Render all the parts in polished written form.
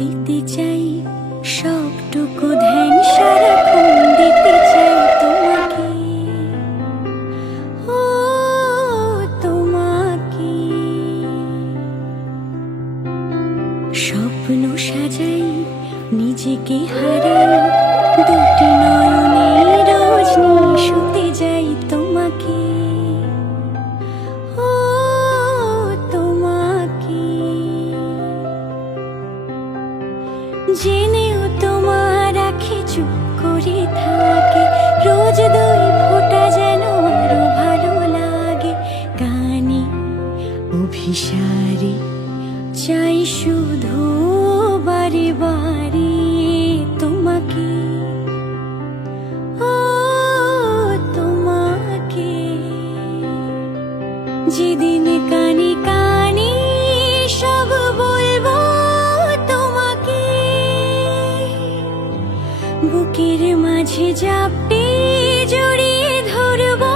দিতে চাই সবটুকু ধ্যান সারাক্ষণ দিতে চাই তোমাকে, ও তোমাকে। স্বপ্ন সাজাই নিজেকে হারাই দুটি নয়নে রজনী শুতে যাই তোমাকে, ও তোমাকে। জেনেও তোমার আঁখি চুপ করে থাকে, রোজ দুই ফোঁটা যেন আরো ভালো লাগে। গানে অভিসারে চাই শুধু বারে বারে তোমাকে, ও তোমাকে। যেদিন কানে কানে সব বলবো তোমাকে, বুকের মাঝে জাপটে জড়িয়ে ধরবো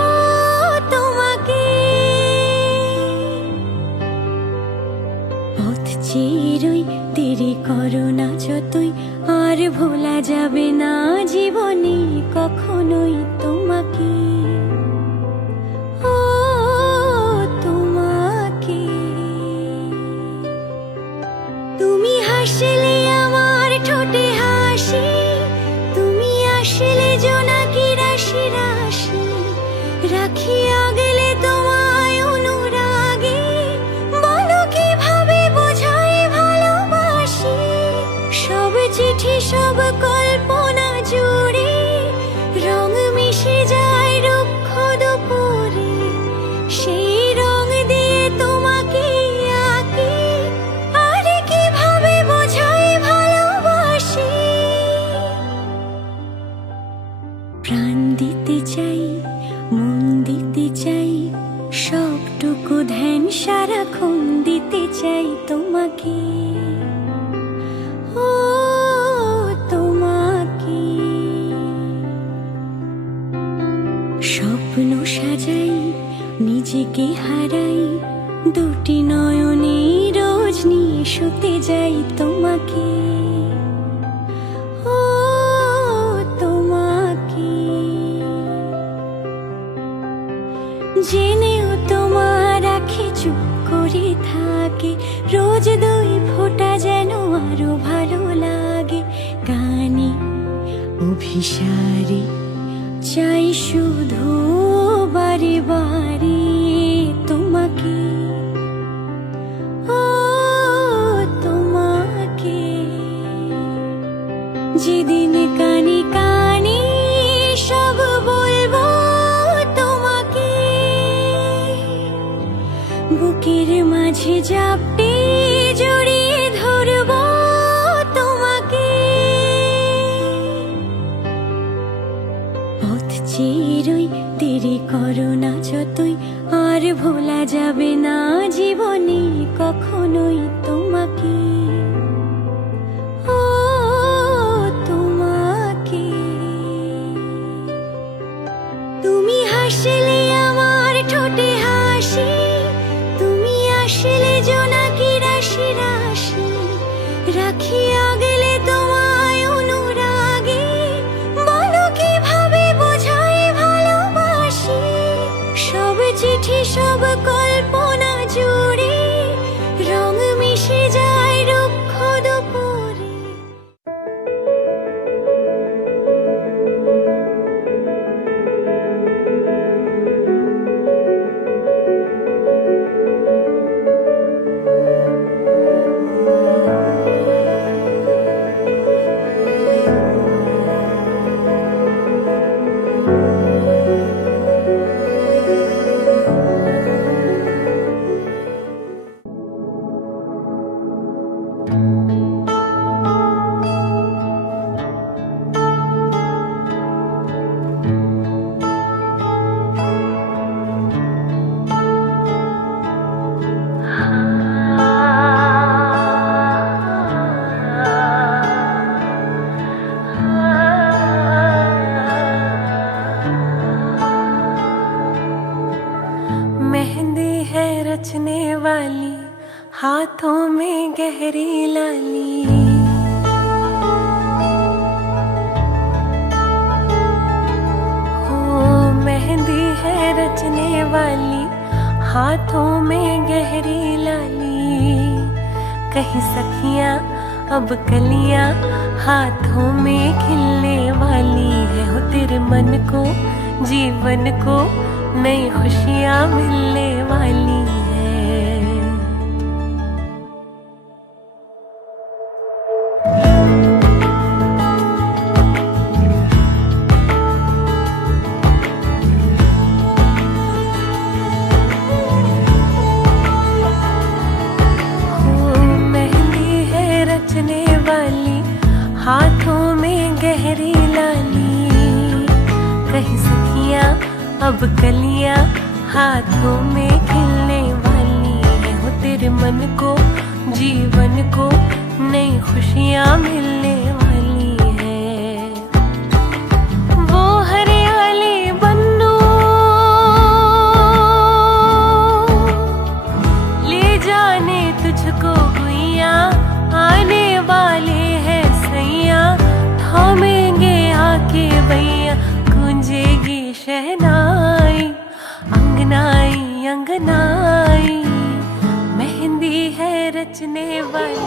তোমাকে। পথ চেরোই দেরি করো না যতই, আর ভোলা যাবে না জীবনে কখনোই তোমাকে, ও তোমাকে। তুমি হাসলে আমার ঠোঁটে হাসি, তুমি আসলে জোনাকি রাশি রাশি। রাখি আগলে তোমায় অনুরাগে, বলো কিভাবে বোঝাই ভালোবাসি। সব চিঠি সব কল্পনা জুড়ে রং মিশে যায় রুক্ষ দুপুরে, সেই রং দিয়ে তোমাকে আঁকি। আর কিভাবে বোঝাই ভালোবাসি। প্রাণ দিতে চাই মন দিতে চাই সবটুকু ধ্যান সারাক্ষণ দিতে চাই তোমাকে, ও তোমাকে। স্বপ্ন সাজাই নিজেকে হারাই দুটি নয়নে রজনী শুতে যাই তোমাকে, ও তোমাকে। জেনেও তোমার আঁখি চুপ করে থাকে, রোজ দুই ফোঁটা যেন আরো ভালো লাগে। গানে অভিসারে চাই শুধু বারে বারে তোমাকে, ও তোমাকে। যেদিন কানে কানে সব বলবো তোমাকে, বুকের মাঝে জাপটে জড়িয়ে ধরবো তোমাকে। পথ চেরোই দেরি করো না যতই, আর ভোলা যাবে না জীবনে কখনোই তোমাকে, ও তোমাকে। তুমি হাসলে আমার ঠোঁটে হাসি, তুমি আসলে জোনাকি রাশি রাশি। রাখি আগলে তোমায় অনুরাগে, বলো কিভাবে বোঝাই ভালোবাসি। সব চিঠি সব কল্পনা জুড়ে রং মিশে যায় রুক্ষ দুপুরে। रचने वाली, हाथों में गहरी लाली। मेहंदी है रचने वाली, हाथों में गहरी लाली। कहीं सखियां अब कलियां हाथों में खिलने वाली है। हो तेरे मन को जीवन को नई खुशियां मिलने वाली है। हाथों में गहरी लाली, कहीं सखियां अब कलियां हाथों में खिलने वाली है। हो तेरे मन को जीवन को नई खुशियां मिलने वाली है। वो हरियाली बन्नू ले जाने तुझको गुइया, आने वाले थामेंगे आके भैया, गूंजेगी शहनाई अंगनाई अंगनाई। मेहंदी है रचने वाली।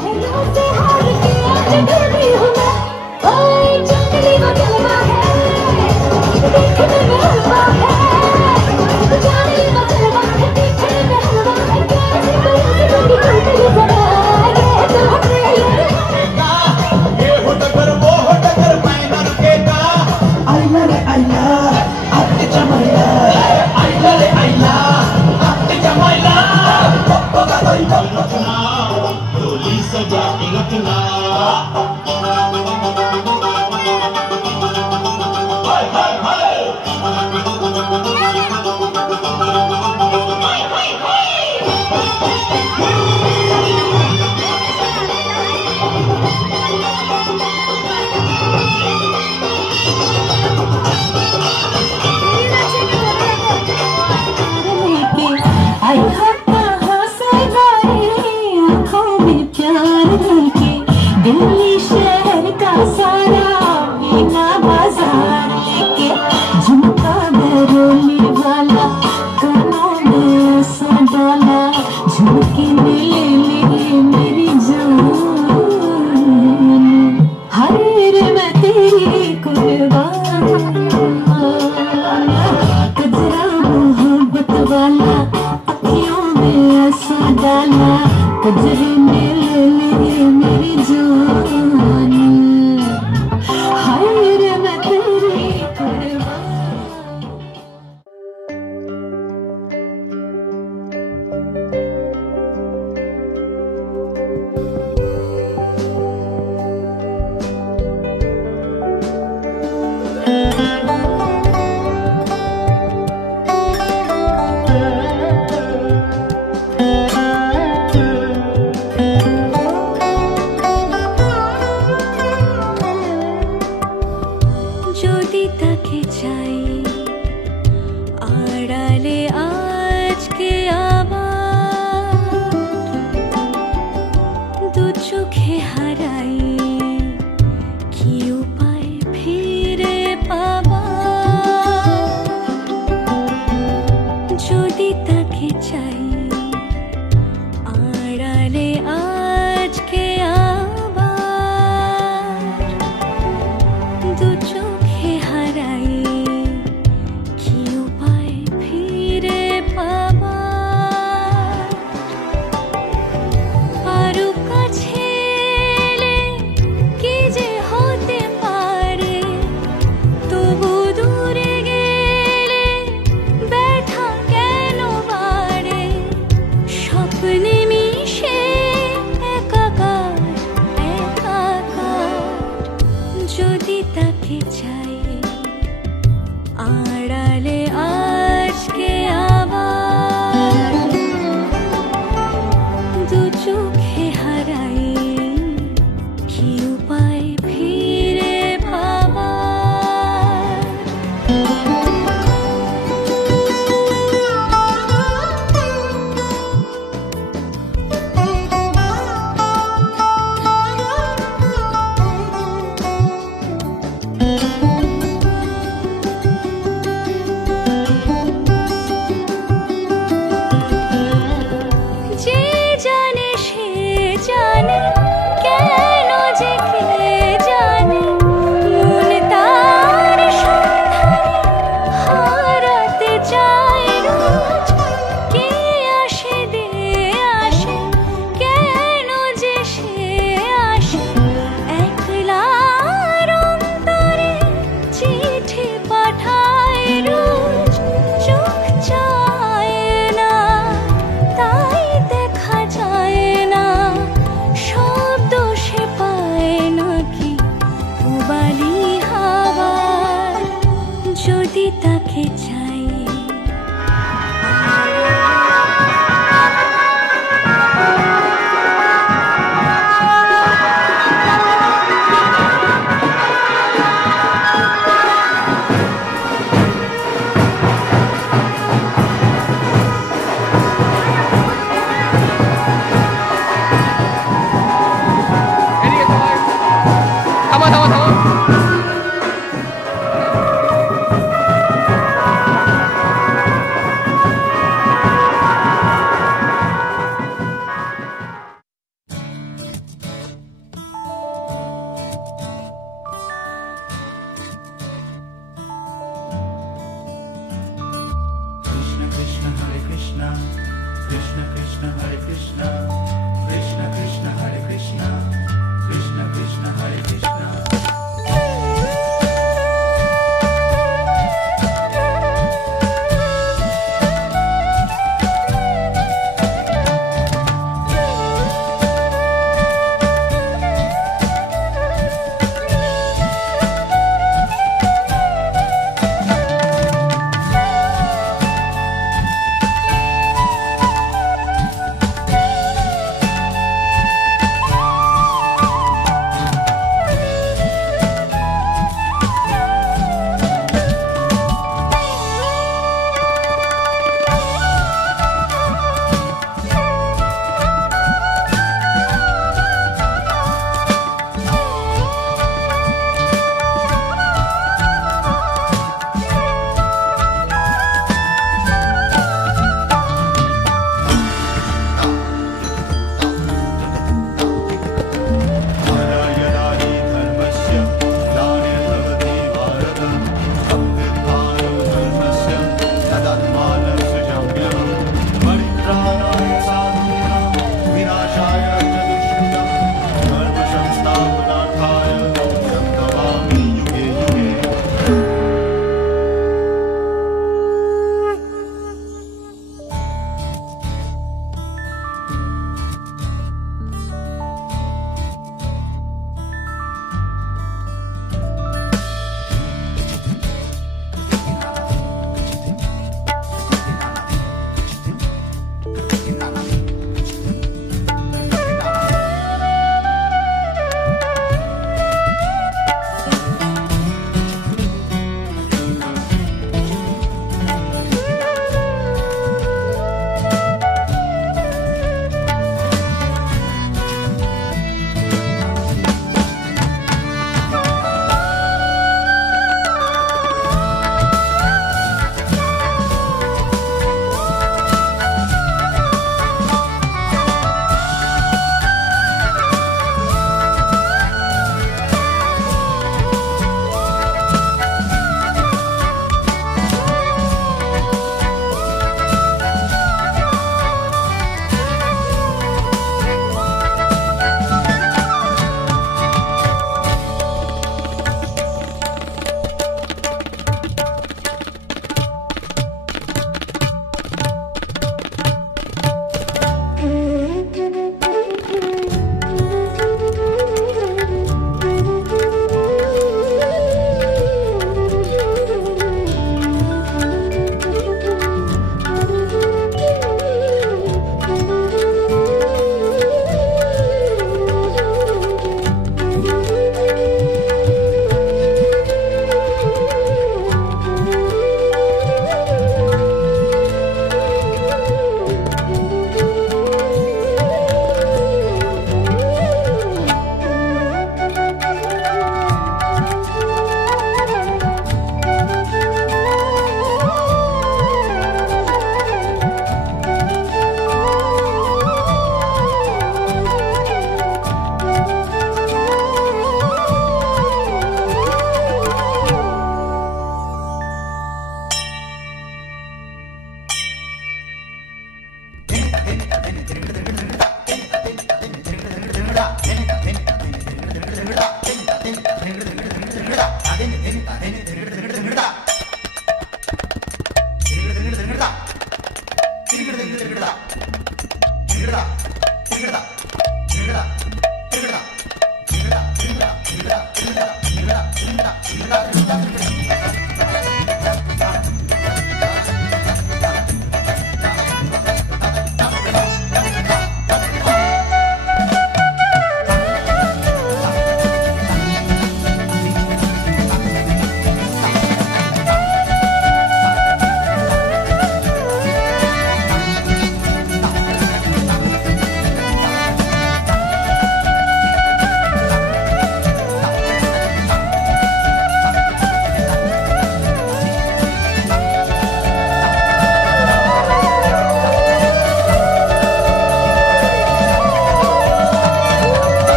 दिल्ली शहर का सारा मीना बाजार लेके, झुमका बरोली वाला कानों में ऐसा डाला, झुमके ने ले ली मेरी जान। हाय रे मैं तेरी कुर्बान, कजरा मोहब्बत वाला अखियों में ऐसा डाला, कजरे ने ले ली मेरी जान। हाय रे मैं तेरी कुर्बान। পার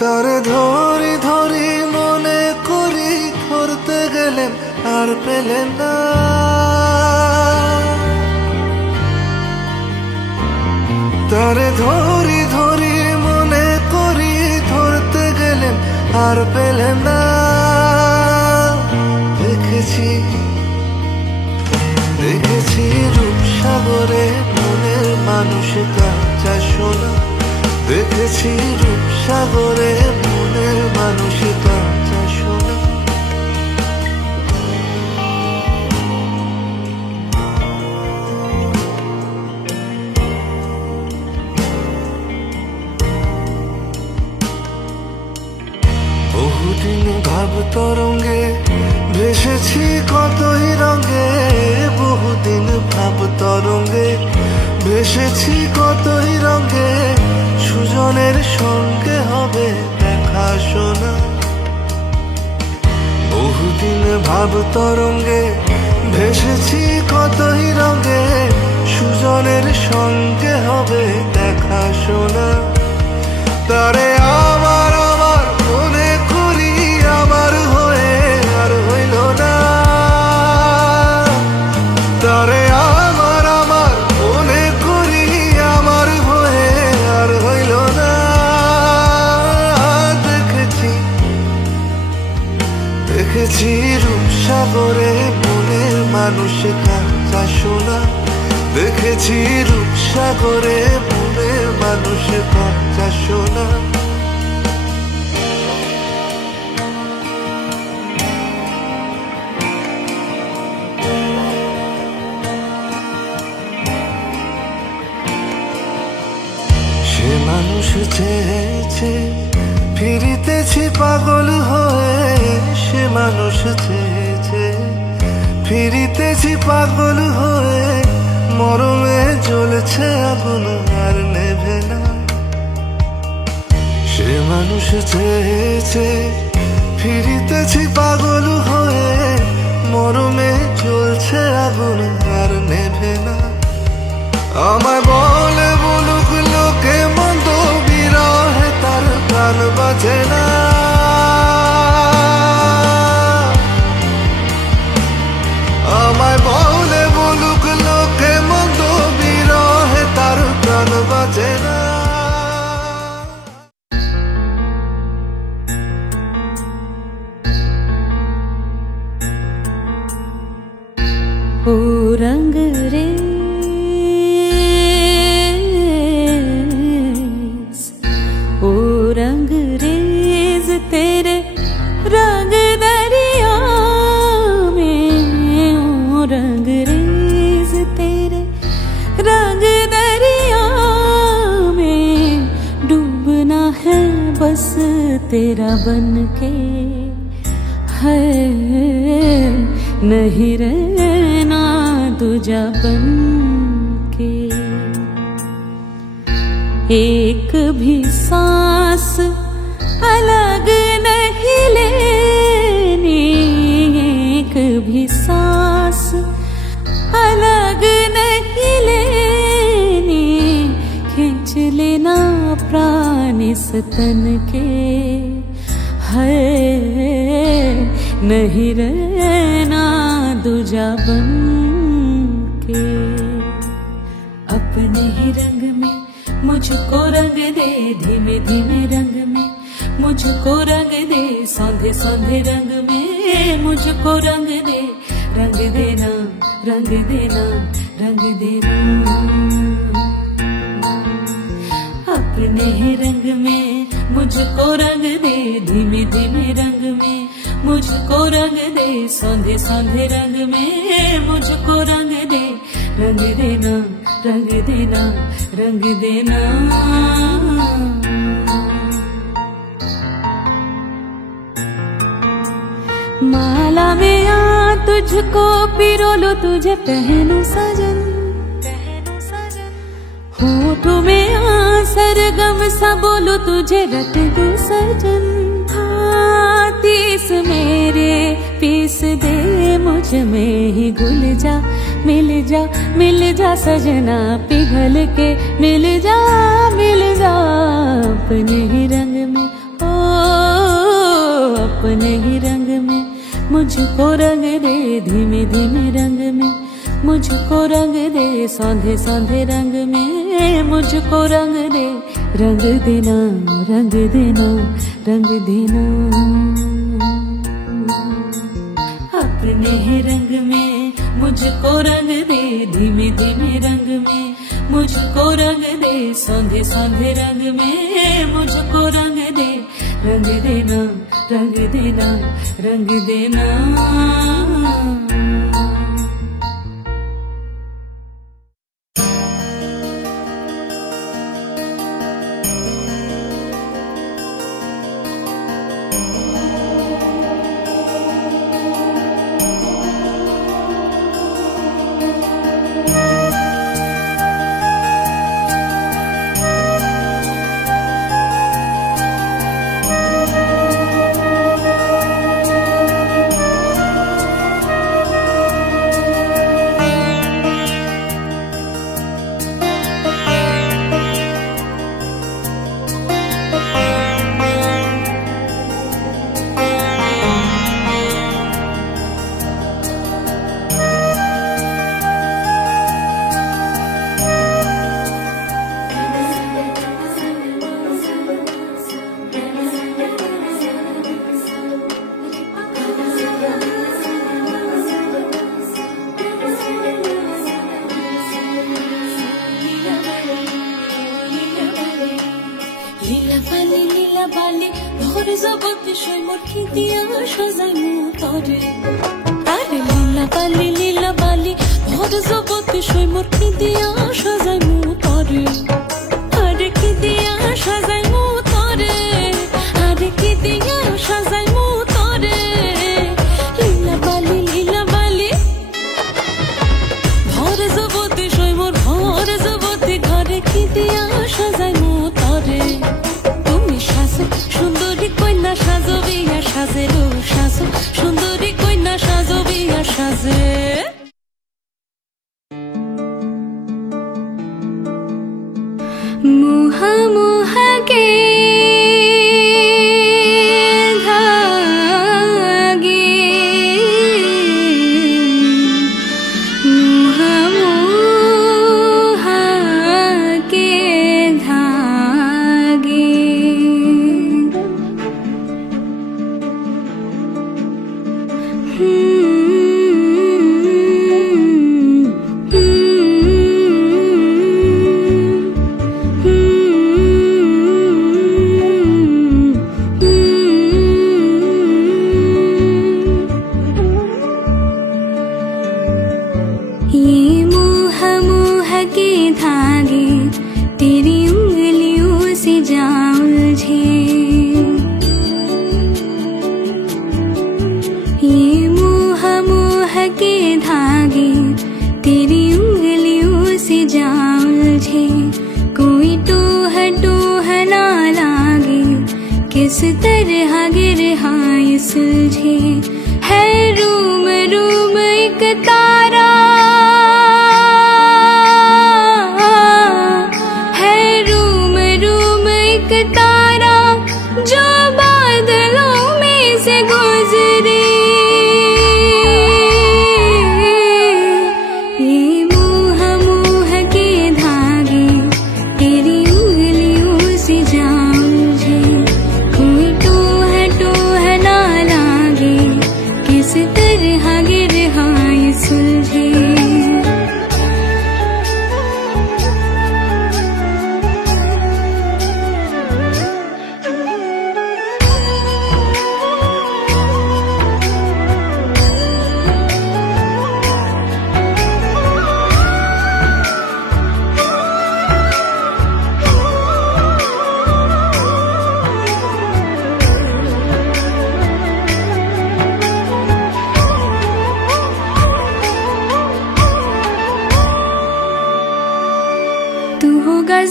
তারে ধরি ধরি মনে করি, ধরতে গেলেন আর পেলেন না। তারে ধরি ধরি মনে করি, ধরতে গেলেন আর পেলেন না। দেখেছি দেখেছি রূপসাগরে মনের মানুষ কাঁচা সোনা। দেখেছি রূপসাগরে মনের মানুষ কাঁচা সোনা। বহুদিন ভাব তরঙ্গে ভেসেছি কতই রঙে। বহুদিন ভাব তরঙ্গে ভেসেছি কতই রঙে। সুজনের সঙ্গে হবে দেখা শোনা। বহুদিন ভাব তরঙ্গে ভেসেছি কতই রঙে। সুজনের সঙ্গে হবে দেখা শোনা। তারে আমার আমার মনে করি, আমার হয়ে আর হইল না। তারে আমার আমার মনে করি, আমার হয়ে আর হইল না। দেখেছি দেখেছি রূপসাগরে মনের মানুষ কাঁচা সোনা। দেখেছি রূপসাগরে মনের মানুষ কাঁচা সোনা। সে মানুষ চেয়েছে ফিরিতেছি পাগল হয়ে। সে মানুষ চেয়েছে ফিরিতেছি পাগল হয়ে। মরমে জ্বলছে আগুন আর নেভে না। সে মানুষ চেয়েছে ফিরিতেছি পাগল হয়ে। মরমে জ্বলছে আগুন আর নেভে না। আমায় বলে বলুক লোকে মন্দ, বিরহে তার প্রাণ বাজে না। আমায় বলে বলুক লোকে মন্দ, বিরহে তার প্রাণ বাজে না। ओ रंग रेज, ओ रंग रेज तेरे रंग दरिया में। ओ रंग रेज तेरे रंग दरिया में। डूबना है बस तेरा बन के, है नहीं रहना दूजा बन के। एक भी सांस अलग नहीं लेनी, एक भी सांस अलग नहीं लेनी। खींच लेना प्राण इस तन के, है नहीं रहना दूजा बन के। अपने ही रंग में मुझको रंग दे, धीमे धीमे रंग में मुझको रंग दे। सौंधे सौंधे रंग में मुझको रंग दे। रंग देना रंग देना रंग देना। अपने ही रंग में मुझको रंग दे, धीमे धीमे रंग में मुझको रंग दे। सौंधे सौंधे रंग में मुझको रंग दे। रंग देना रंग देना रंग देना। माला में आ तुझको पिरो लो, तुझे पहनूं सजन। होठों में आ सरगम सा बोलो, तुझे रट दूं सजन। तीस मेरे पीस दे, मुझ में ही घुल जा। मिल जा मिल जा सजना, पिघल के मिल जा अपने ही रंग में। ओ अपने ही रंग में मुझको रंग दे, धीमे धीमे रंग में मुझको रंग दे, सौंधे सौंधे रंग में मुझको रंग दे, रंग देना रंग देना रंग देना। अपने ही रंग में मुझको रंग दे, धीमे धीमे रंग में मुझको रंग दे, सौंधे सौंधे रंग में मुझको रंग दे, रंग देना रंग देना रंग देना।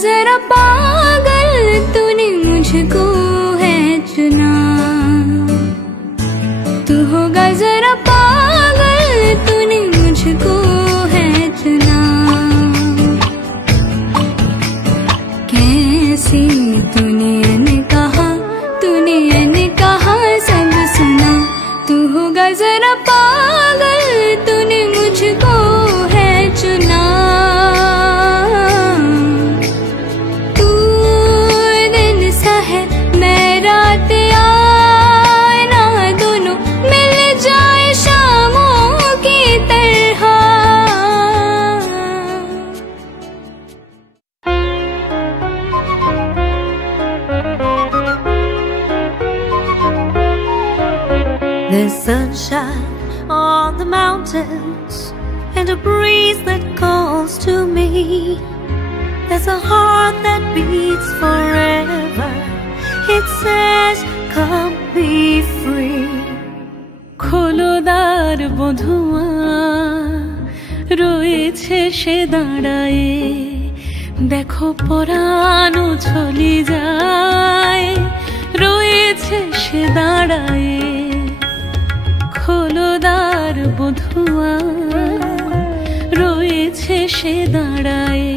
जरा पागल तूने मुझको है चुना, तू होगा जरा पागल तूने मुझको है चुना। कैसे तूने अन कहा सब सुन and a breeze that calls to me. There's a heart that beats forever. It says, come be free. খোলদার বধুয়া রয়েছে সে দাঁড়ায়ে, দেখো পরানো চলি যায়, রয়েছে সে দাঁড়ায়ে। খোলদার বধুয়া রয়েছে সে দাঁড়ায়ে,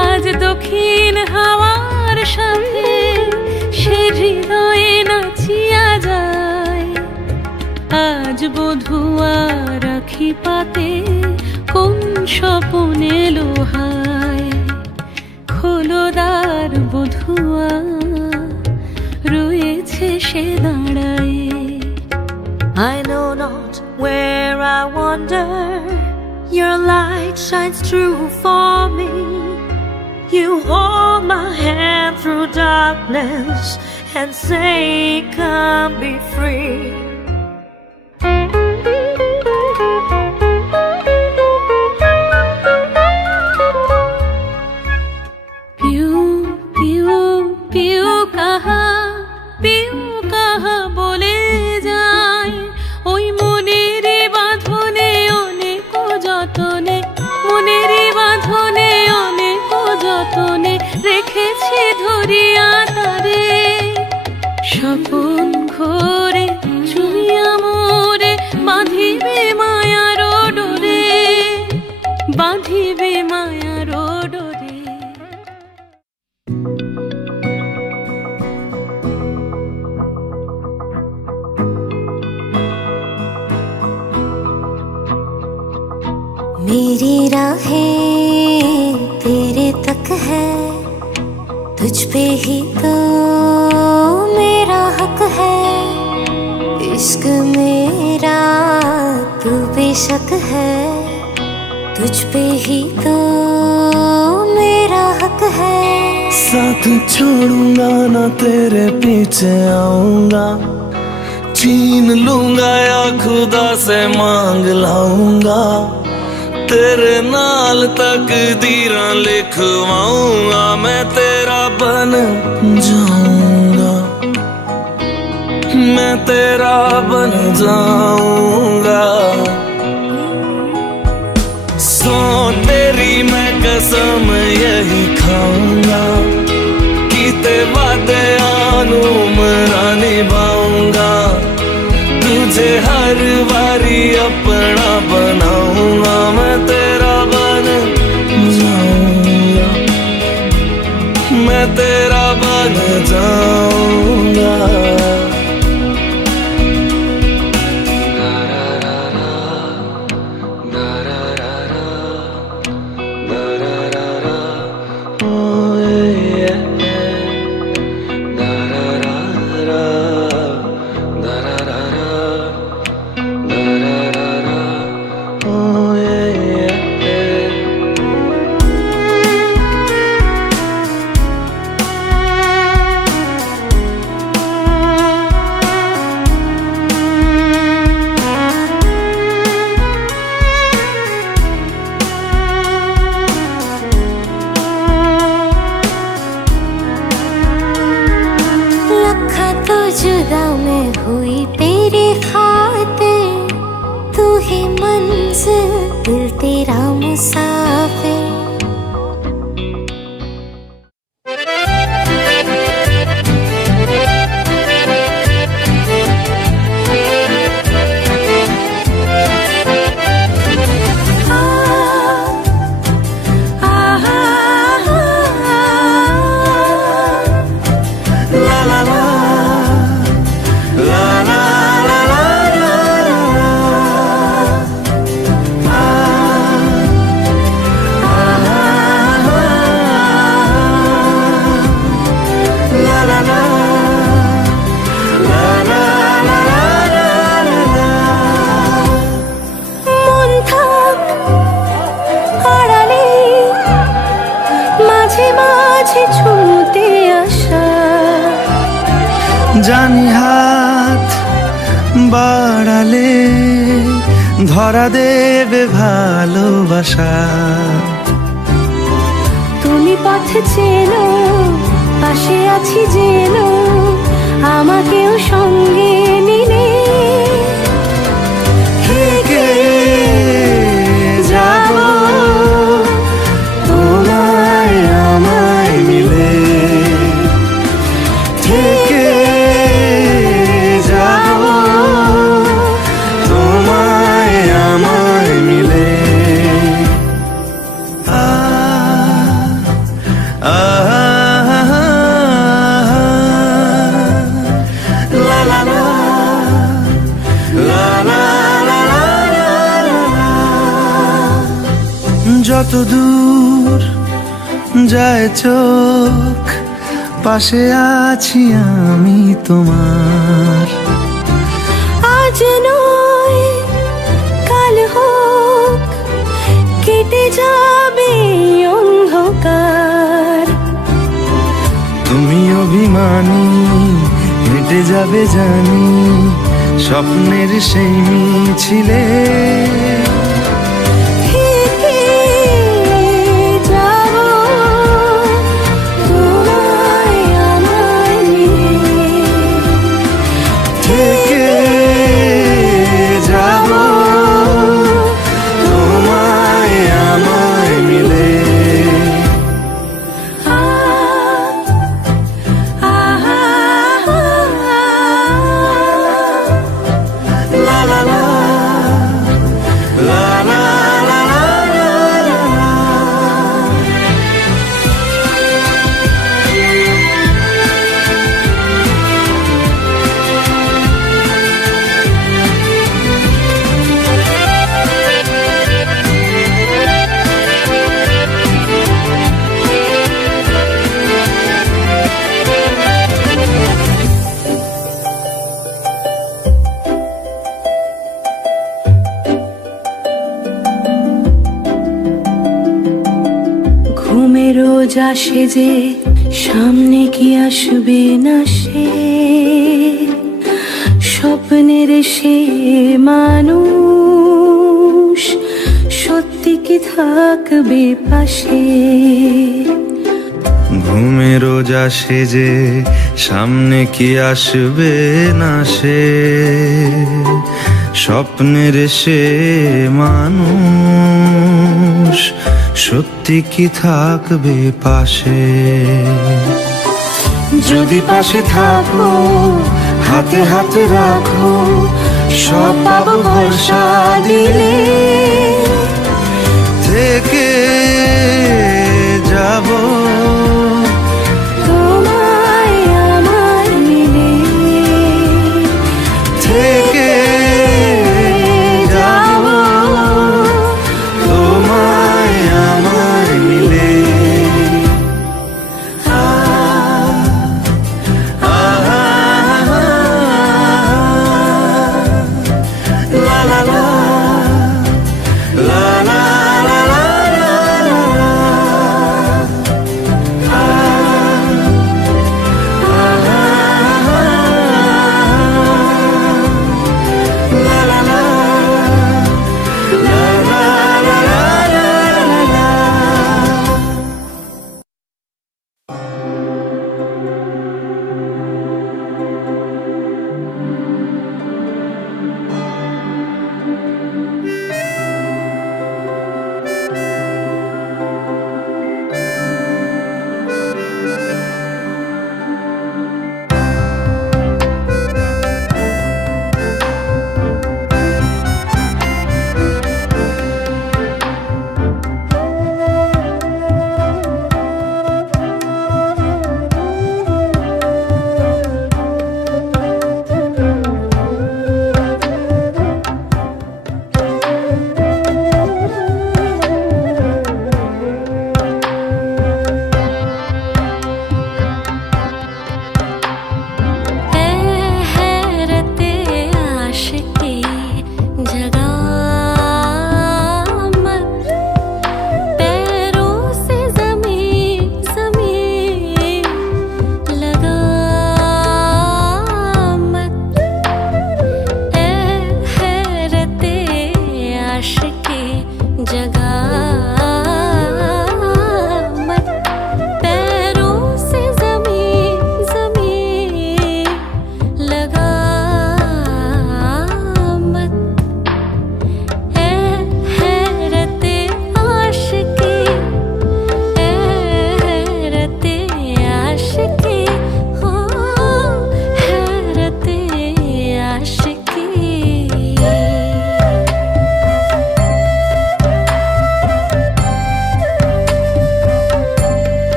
আজ দক্ষিণ হাওয়ার সাথে সে হৃদয়ে নাচিয়া যায়। আজ বধুয়া রাখি পাতে কোন স্বপনে লোহায়, খোলদার বধুয়া রয়েছে সে দাঁড়ায়ে। I know not where I wander, your light shines through for me. You hold my hand through darkness and say, come be free. Piu Piu Piu কাহা বলে যায়, ওই মনেরই বাঁধনে অনেক যতনে, মনেরই বাঁধনে অনেক যতনে রেখেছি ধরিয়া তারে। স্বপন ঘোরে চুইয়া মোরে বাঁধিবে মায়ার ডোরে, বাঁধিবে মায়ার ডোরে। मेरी राहें तेरे तक है, तुझ पे ही तो मेरा हक है। इश्क मेरा तू बेशक है, तुझ पे ही तो मेरा हक है। साथ छोड़ूंगा ना तेरे पीछे आऊंगा, छीन लूंगा या खुदा से मांग लाऊंगा। तेरे नाल तकदीरां लिखवाऊंगा, मैं तेरा बन जाऊंगा, मैं तेरा बन जाऊंगा। सो तेरी मैं कसम यही खाऊंगा, कीते वादे आनू मरा निभाऊंगा। तुझे हर बारी अपना बनाऊंगा, मैं तेरा बन जाऊंगा, मैं तेरा बन जाऊंगा। जुदा मैं हुई तेरे खातिर, तू ही मंजिल दिल तेरा मुसाफिर। জানি হাত বাড়ালে ধরা দেবে ভালোবাসা। তুমি পথ চেনো, পাশে আছি জেনো, আমাকেও সঙ্গে নিলে থেকে যাব তোমায় আমায় মিলে, থেকে যাব তোমায় আমায় মিলে। লা লা লা লা লা লা লা লা। যত দূর যায় চোখ, পাশে আছি আমি তোমার। আজ নয় কাল হোক, কেটে যাবে অন্ধকার। তুমি অভিমানী, হেঁটে যাবে জানি, স্বপ্নের সেই মিছিলে। থেকে যাব তোমায় আমায় মিলে, থেকে যাব তোমায় আমায় মিলে। লা লা লা লা লা লা লা লা। ঘুমে রোজ আসে যে, সামনে কি আসবে না সে, স্বপ্নের সে মানুষ সত্যি কি থাকবে পাশে। ঘুমে রোজ আসে যে, সামনে কি আসবে না সে, স্বপ্নের সে মানুষ সত্যি কি থাকবে পাশে। যদি পাশে থাকো, হাতে হাতে রাখো, সব পাবো ভরসা দিলে। থেকে যাব তোমায় আমায় মিলে, থেকে যাব তোমায় আমায় মিলে। লা লা লা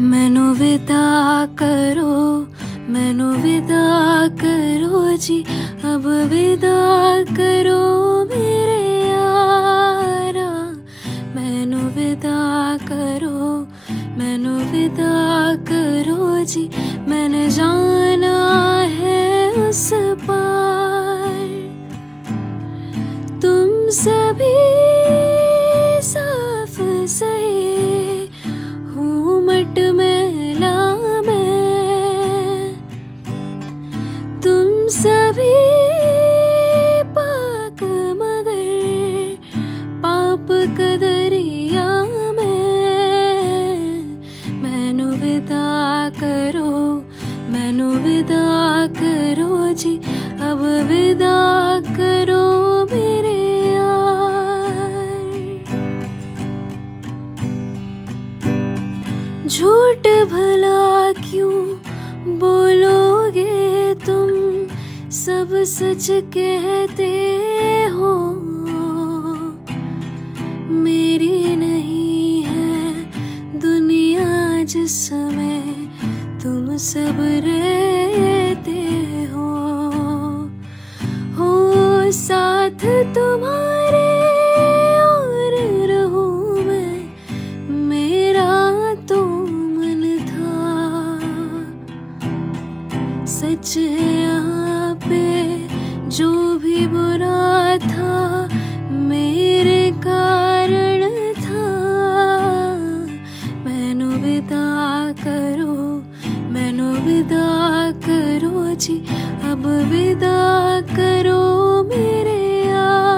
मैनू विदा करो, मैनू विदा करो जी, अब विदा करो मेरे यारा। मैनू विदा करो, मैनू विदा करो जी, मैंने जाना है उस पार। तुम सभी साफ सही हूँ मट मैला मैं, तुम सभी पाक मगर पाप कदरिया में। मैनू विदा करो, मैनू विदा करो जी, अब विदा करो मेरे यार। झूठ भला क्यों बोलोगे तुम, सब सच कहते हो। मेरी नहीं है दुनिया जिसमें तुम सब रहते हो साथ तुम्हारे और रहूं मैं, मेरा तो मन था। सच है यहाँ पे जो भी बुरा था मेरे कारण था। मैनू विदा करो, मैनू विदा करो जी, अब विदा करो मेरे यार।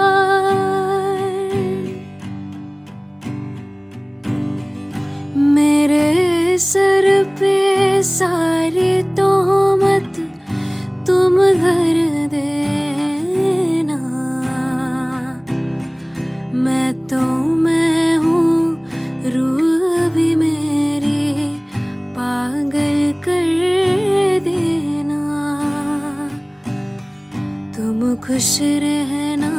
मेरे सर पे सारी तोहमत तुम धर देना। मैं तो मैं हूँ, रूह भी मेरी पागल कर देना। तुम खुश रहना,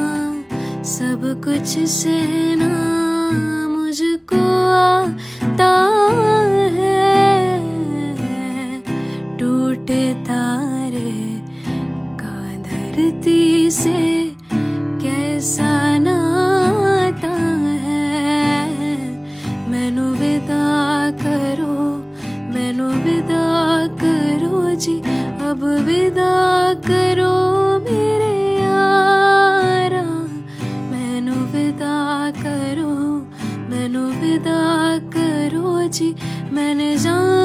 सब कुछ सहना मुझको आता है। टूटे तारे का धरती से कैसा नाता है। मैनू विदा करो, मैनू विदा करो जी, अब विदा करो मेरे यारा। मैनू विदा करो, मैनू विदा करो जी, मैंने जान